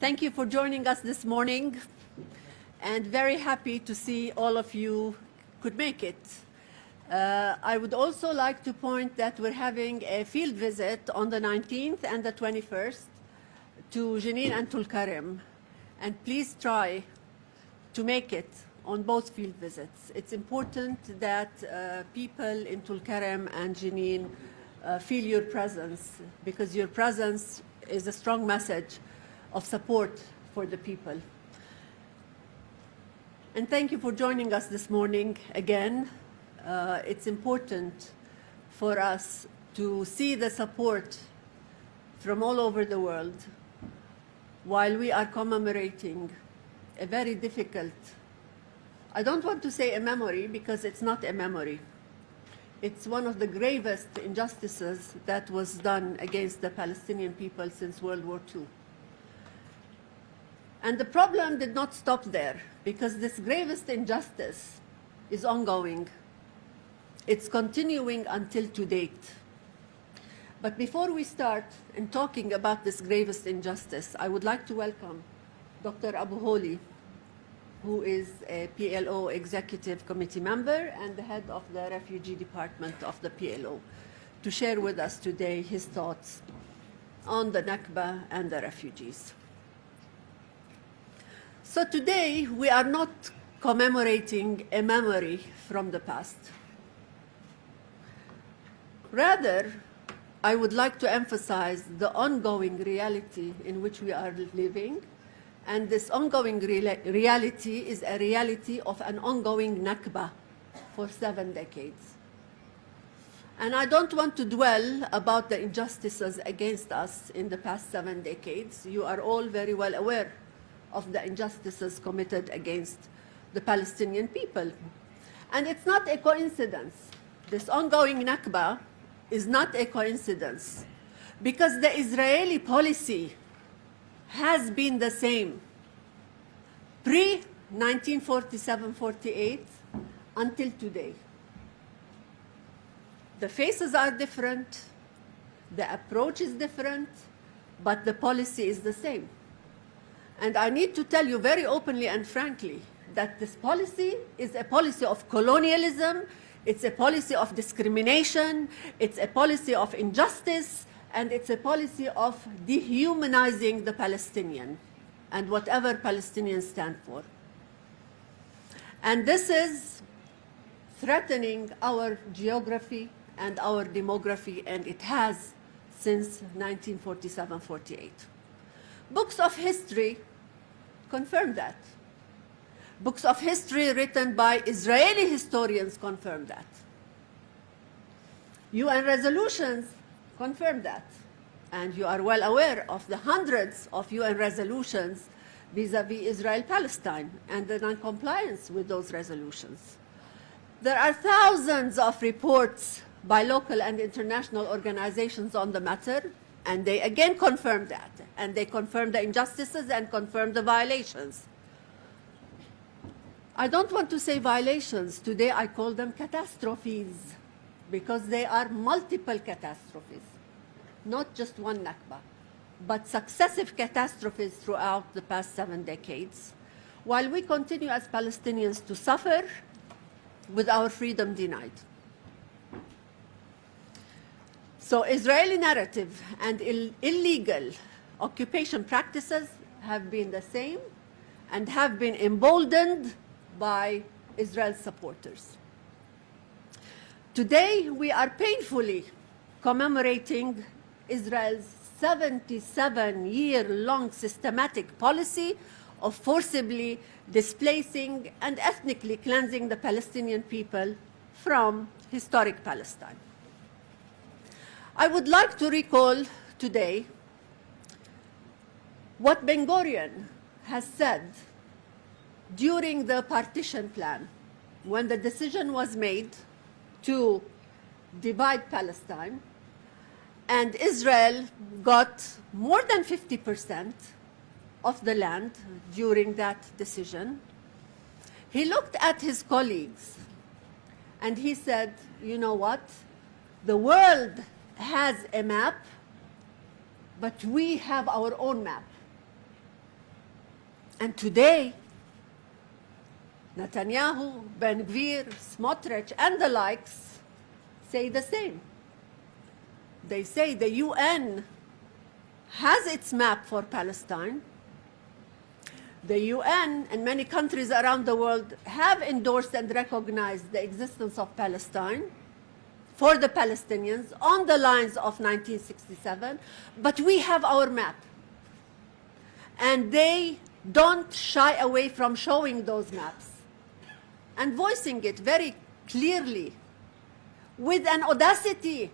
Thank you for joining us this morning, and very happy to see all of you could make it. I would also like to point that we're having a field visit on the 19th and the 21st to Jenin and Tulkarem, and please try to make it on both field visits. It's important that people in Tulkarem and Jenin feel your presence, because your presence is a strong message of support for the people. And thank you for joining us this morning again. It's important for us to see the support from all over the world while we are commemorating a very difficult, I don't want to say a memory because it's not a memory. It's one of the gravest injustices that was done against the Palestinian people since World War II. And the problem did not stop there, because this gravest injustice is ongoing. It's continuing until to date. But before we start in talking about this gravest injustice, I would like to welcome Dr. Abu Holi, who is a PLO Executive Committee member and the head of the Refugee Department of the PLO, to share with us today his thoughts on the Nakba and the refugees. So today, we are not commemorating a memory from the past. Rather, I would like to emphasize the ongoing reality in which we are living, and this ongoing reality is a reality of an ongoing Nakba for 7 decades. And I don't want to dwell about the injustices against us in the past 7 decades. You are all very well aware of the injustices committed against the Palestinian people. And it's not a coincidence. This ongoing Nakba is not a coincidence, because the Israeli policy has been the same pre-1947-48 until today. The faces are different, the approach is different, but the policy is the same. And I need to tell you very openly and frankly that this policy is a policy of colonialism, it's a policy of discrimination, it's a policy of injustice, and it's a policy of dehumanizing the Palestinian and whatever Palestinians stand for. And this is threatening our geography and our demography, and it has since 1947-48. Books of history confirm that. Books of history written by Israeli historians confirm that. UN resolutions confirm that. And you are well aware of the hundreds of UN resolutions vis-à-vis Israel-Palestine and the non-compliance with those resolutions. There are thousands of reports by local and international organizations on the matter, and they again confirm that. And they confirm the injustices and confirm the violations. I don't want to say violations. Today I call them catastrophes, because they are multiple catastrophes, not just one Nakba, but successive catastrophes throughout the past 7 decades, while we continue as Palestinians to suffer with our freedom denied. So Israeli narrative and illegal occupation practices have been the same and have been emboldened by Israel's supporters. Today, we are painfully commemorating Israel's 77-year-long systematic policy of forcibly displacing and ethnically cleansing the Palestinian people from historic Palestine. I would like to recall today what Ben-Gurion has said during the partition plan, when the decision was made to divide Palestine, and Israel got more than 50% of the land during that decision. He looked at his colleagues and he said, you know what? The world has a map, but we have our own map. And today, Netanyahu, Ben Gvir, Smotrich, and the likes say the same. They say the UN has its map for Palestine. The UN and many countries around the world have endorsed and recognized the existence of Palestine for the Palestinians on the lines of 1967, but we have our map. And they don't shy away from showing those maps and voicing it very clearly with an audacity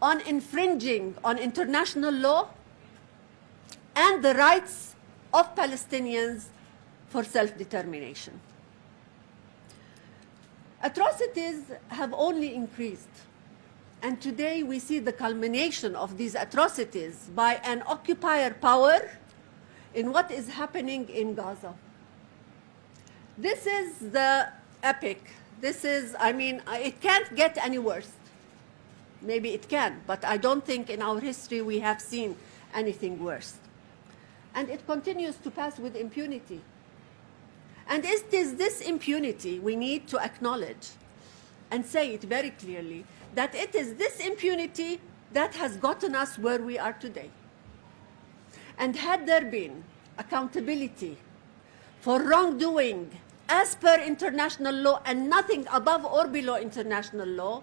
on infringing on international law and the rights of Palestinians for self-determination. Atrocities have only increased, and today we see the culmination of these atrocities by an occupier power in what is happening in Gaza. This is the epic. This is, I mean, it can't get any worse. Maybe it can, but I don't think in our history we have seen anything worse. And it continues to pass with impunity. And it is this impunity we need to acknowledge and say it very clearly, that it is this impunity that has gotten us where we are today. And had there been accountability for wrongdoing as per international law and nothing above or below international law,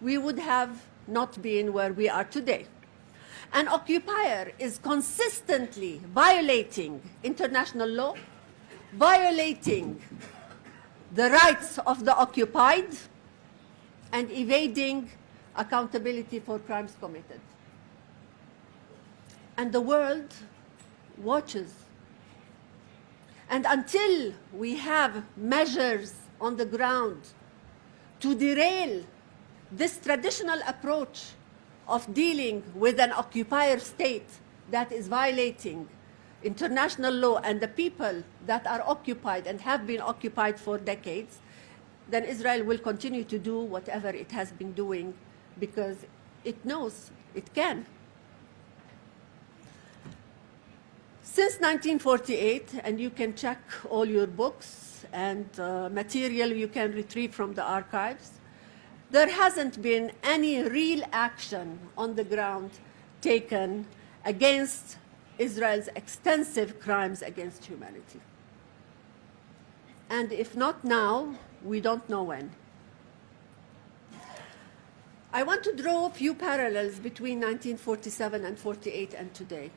we would have not been where we are today. An occupier is consistently violating international law, violating the rights of the occupied, and evading accountability for crimes committed. And the world watches. And until we have measures on the ground to derail this traditional approach of dealing with an occupier state that is violating international law and the people that are occupied and have been occupied for decades, then Israel will continue to do whatever it has been doing because it knows it can. Since 1948, and you can check all your books and material you can retrieve from the archives, there hasn't been any real action on the ground taken against Israel's extensive crimes against humanity. And if not now, we don't know when. I want to draw a few parallels between 1947 and 48 and today.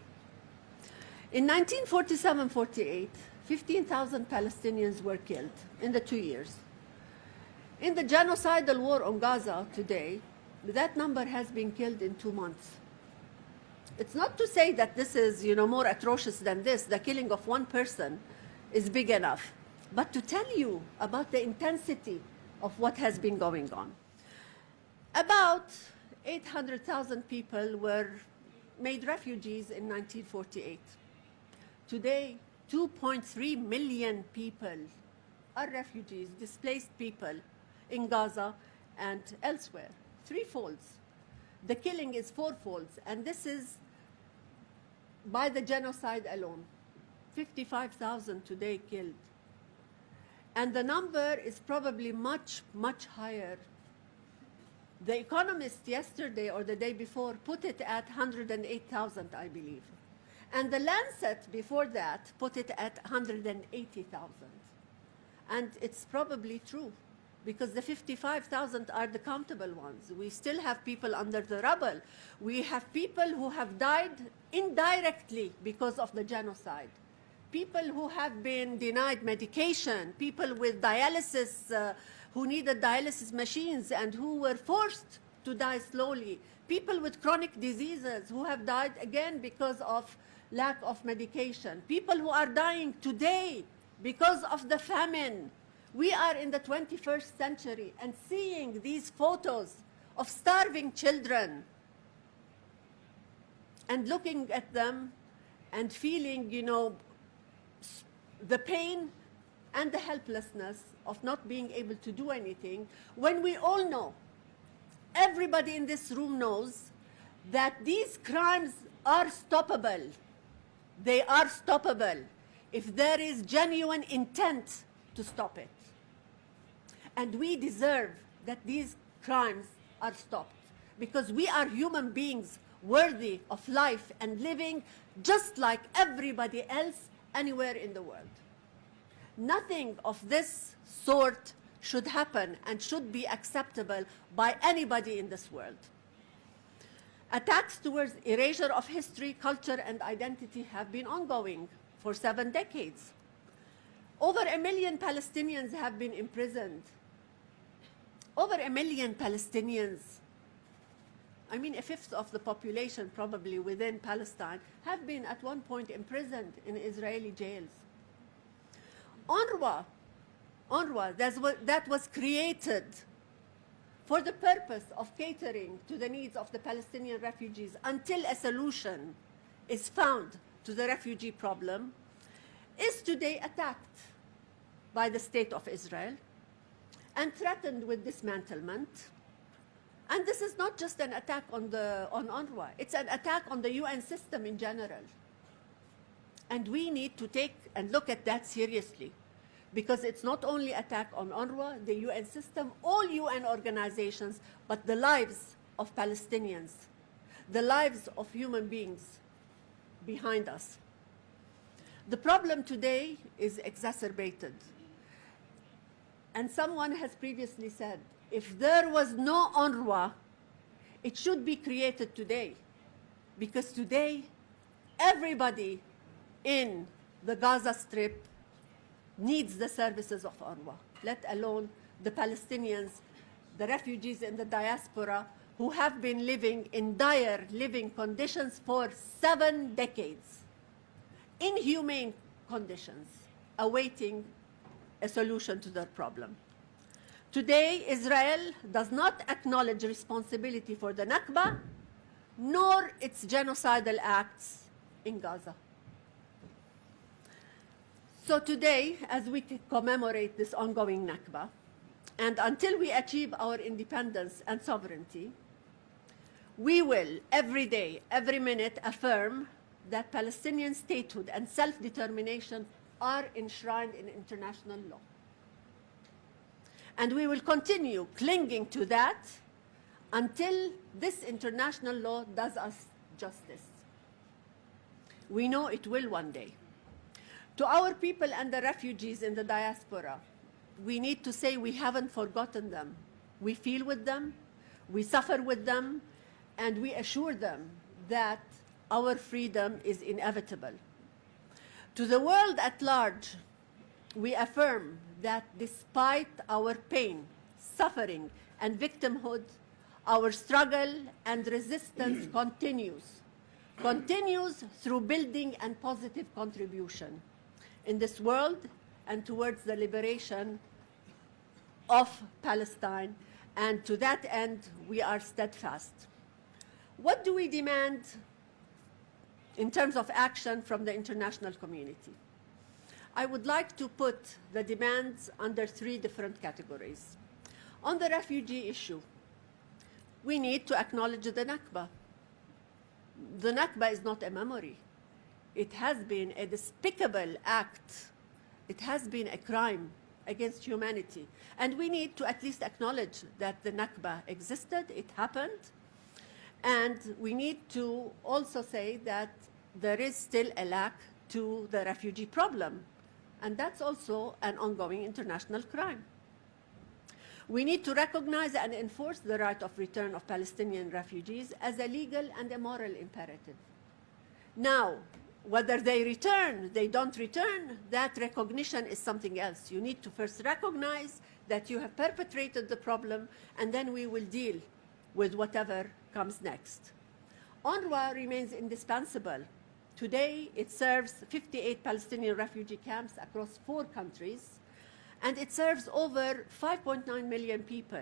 In 1947-48, 15,000 Palestinians were killed in the 2 years. In the genocidal war on Gaza today, that number has been killed in 2 months. It's not to say that this is, more atrocious than this. The killing of one person is big enough. But to tell you about the intensity of what has been going on. About 800,000 people were made refugees in 1948. Today, 2.3 million people are refugees, displaced people in Gaza and elsewhere. Threefolds. The killing is fourfolds, and this is by the genocide alone. 55,000 today killed. And the number is probably much, much higher. The Economist yesterday or the day before put it at 108,000, I believe. And the Lancet before that put it at 180,000. And it's probably true, because the 55,000 are the countable ones. We still have people under the rubble. We have people who have died indirectly because of the genocide. People who have been denied medication, people with dialysis, who needed dialysis machines and who were forced to die slowly. People with chronic diseases who have died again because of lack of medication. People who are dying today because of the famine. We are in the 21st century, and seeing these photos of starving children and looking at them and feeling, the pain and the helplessness of not being able to do anything, when we all know, everybody in this room knows, that these crimes are stoppable. They are stoppable if there is genuine intent to stop it. And we deserve that these crimes are stopped, because we are human beings worthy of life and living just like everybody else anywhere in the world. Nothing of this sort should happen and should be acceptable by anybody in this world. Attacks towards erasure of history, culture, and identity have been ongoing for 7 decades. Over 1 million Palestinians have been imprisoned. Over 1 million Palestinians, I mean a fifth of the population probably within Palestine, have been at one point imprisoned in Israeli jails. UNRWA that was created for the purpose of catering to the needs of the Palestinian refugees until a solution is found to the refugee problem, is today attacked by the state of Israel and threatened with dismantlement. And this is not just an attack on UNRWA, it's an attack on the UN system in general. And we need to take and look at that seriously, because it's not only attack on UNRWA, the UN system, all UN organizations, but the lives of Palestinians, the lives of human beings behind us. The problem today is exacerbated. And someone has previously said, if there was no UNRWA, it should be created today. Because today, everybody in the Gaza Strip needs the services of UNRWA, let alone the Palestinians, the refugees in the diaspora who have been living in dire living conditions for 7 decades, inhumane conditions, awaiting a solution to their problem. Today, Israel does not acknowledge responsibility for the Nakba, nor its genocidal acts in Gaza. So today, as we commemorate this ongoing Nakba, and until we achieve our independence and sovereignty, we will every day, every minute affirm that Palestinian statehood and self-determination are enshrined in international law. And we will continue clinging to that until this international law does us justice. We know it will one day. To our people and the refugees in the diaspora, we need to say we haven't forgotten them. We feel with them, we suffer with them, and we assure them that our freedom is inevitable. To the world at large, we affirm that despite our pain, suffering, and victimhood, our struggle and resistance continues through building and positive contribution in this world and towards the liberation of Palestine. And to that end, we are steadfast. What do we demand in terms of action from the international community? I would like to put the demands under 3 different categories. On the refugee issue, we need to acknowledge the Nakba. The Nakba is not a memory. It has been a despicable act. It has been a crime against humanity. And we need to at least acknowledge that the Nakba existed, it happened. And we need to also say that there is still a lack to the refugee problem. And that's also an ongoing international crime. We need to recognize and enforce the right of return of Palestinian refugees as a legal and a moral imperative. Now, whether they return, they don't return, that recognition is something else. You need to first recognize that you have perpetrated the problem, and then we will deal with whatever comes next. UNRWA remains indispensable. Today, it serves 58 Palestinian refugee camps across 4 countries, and it serves over 5.9 million people,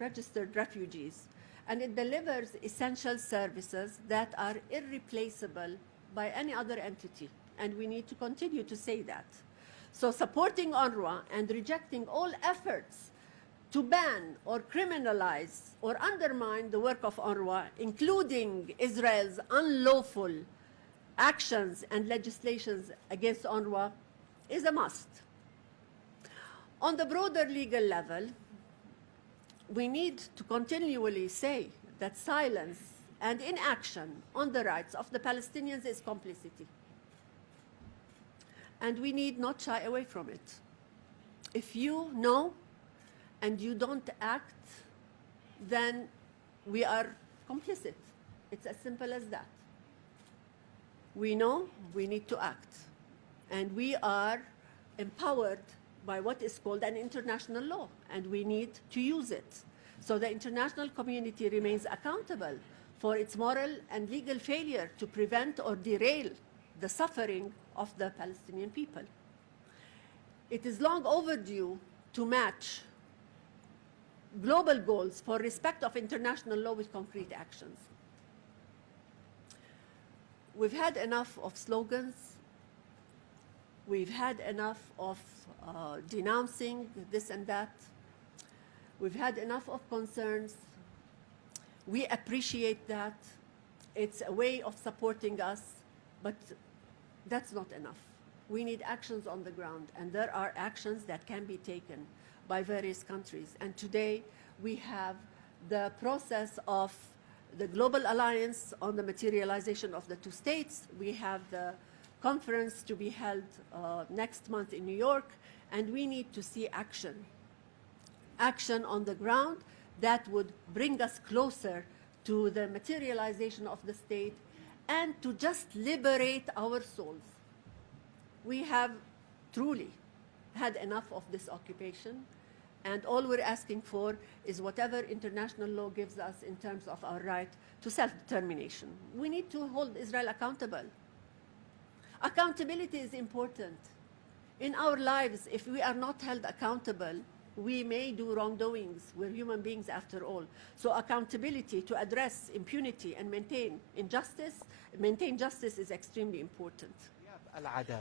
registered refugees, and it delivers essential services that are irreplaceable by any other entity, and we need to continue to say that. So supporting UNRWA and rejecting all efforts to ban or criminalize or undermine the work of UNRWA, including Israel's unlawful actions and legislations against UNRWA is a must. On the broader legal level, we need to continually say that silence and inaction on the rights of the Palestinians is complicity. And we need not shy away from it. If you know and you don't act, then we are complicit. It's as simple as that. We know we need to act. And we are empowered by what is called an international law, and we need to use it. So the international community remains accountable for its moral and legal failure to prevent or derail the suffering of the Palestinian people. It is long overdue to match global goals for respect of international law with concrete actions. We've had enough of slogans. We've had enough of denouncing this and that. We've had enough of concerns. We appreciate that. It's a way of supporting us, but that's not enough. We need actions on the ground, and there are actions that can be taken by various countries. And today we have the process of the Global Alliance on the Materialization of the Two States. We have the conference to be held next month in New York, and we need to see action on the ground that would bring us closer to the materialization of the state and to just liberate our souls. We have truly had enough of this occupation, and all we're asking for is whatever international law gives us in terms of our right to self-determination. We need to hold Israel accountable. Accountability is important. In our lives, if we are not held accountable, we may do wrongdoings. We're human beings after all. So accountability to address impunity and maintain justice is extremely important.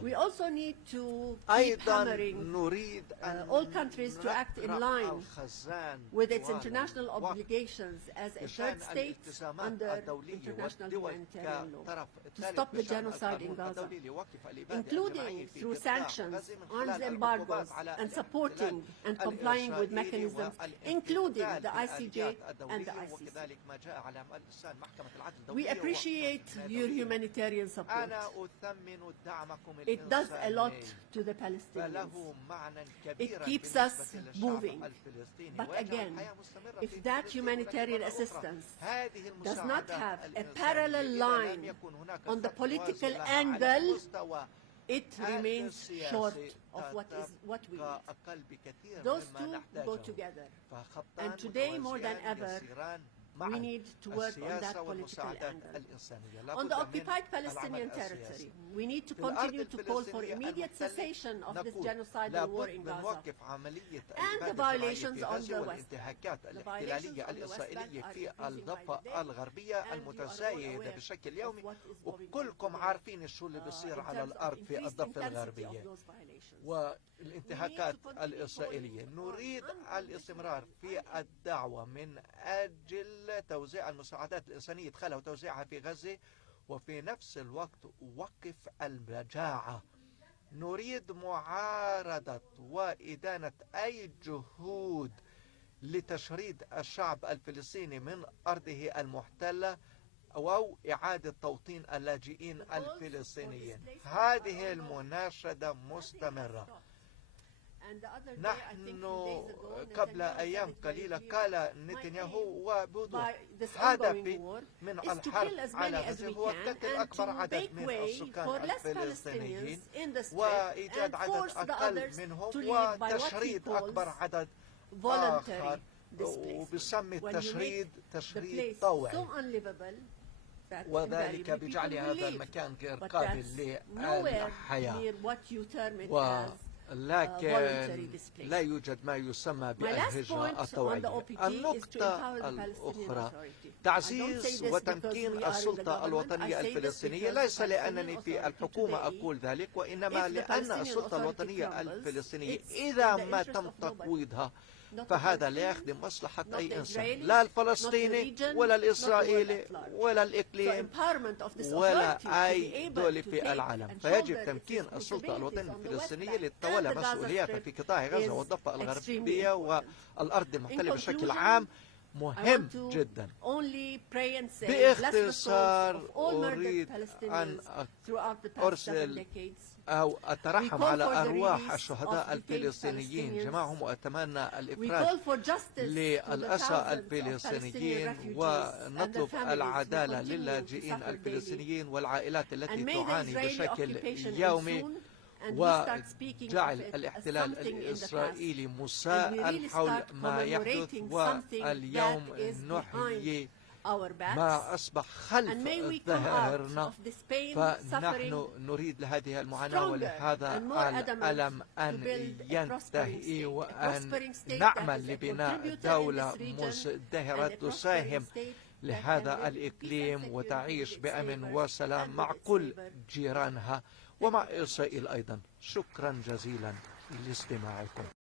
We also need to keep hammering all countries to act in line with its international obligations as a third state under international humanitarian law, to stop the genocide in Gaza, including through sanctions, arms embargoes, and supporting and complying with mechanisms, including the ICJ and the ICC. We appreciate your humanitarian support. It does a lot to the Palestinians. It keeps us moving. But again, if that humanitarian assistance does not have a parallel line on the political angle, it remains short of what we need. Those two go together. And today, more than ever, we need to work on that political angle. On the occupied Palestinian territory, we need to continue to call for immediate cessation of this genocidal war in Gaza and the violations on the West Bank. الاحتلالية الإسرائيلية في الضفة الغربية المتزايدة بشكل يومي، وكلكم عارفين شو اللي بيصير على الأرض في الضفة الغربية والانتهاكات الإسرائيلية. نريد الاستمرار في الدعوة من أجل توزيع المساعدات الإنسانية، إدخالها وتوزيعها في غزة، وفي نفس الوقت وقف المجاعة. نريد معارضة وإدانة أي جهود لتشريد الشعب الفلسطيني من أرضه المحتلة أو إعادة توطين اللاجئين الفلسطينيين. هذه المناشدة مستمرة. نحن قبل أيام قليلة قال نتنياهو وبوضوح هدفي من الحرب على غزة هو قتل أكبر عدد من السكان الفلسطينيين وإيجاد عدد أقل منهم وتشريد أكبر عدد آخر، وبسمي التشريد تشريد طوعي، وذلك بجعل هذا المكان غير قابل للحياة. لكن لا يوجد ما يسمى بالهجرة الطوعية. النقطة الأخرى تعزيز وتمكين السلطة الوطنية الفلسطينية، ليس لأنني في الحكومة أقول ذلك، وإنما لأن السلطة الوطنية الفلسطينية إذا ما تم تقويضها فهذا لا يخدم مصلحة أي إنسان، لا الفلسطيني ولا الإسرائيلي ولا الإقليم ولا أي دولة في العالم. فيجب تمكين السلطة الوطنية الفلسطينية لتتولى مسؤولياتها في قطاع غزة والضفة الغربية والأرض المحتلة بشكل عام مهم جدا. باختصار أريد أن أرسل أو أترحم على أرواح الشهداء الفلسطينيين جميعهم، وأتمنى الإفراج للأسرى الفلسطينيين، ونطلب العدالة للاجئين الفلسطينيين والعائلات التي تعاني بشكل يومي، وجعل الاحتلال الإسرائيلي مساءل حول ما يحدث. واليوم نحيي ما أصبح خلف ظهرنا، فنحن نريد لهذه المعاناة ولهذا الألم أن ينتهي، وأن نعمل لبناء دولة مزدهرة تساهم لهذا الإقليم وتعيش بأمن وسلام مع كل جيرانها ومع إسرائيل أيضا. شكرا جزيلا لاستماعكم.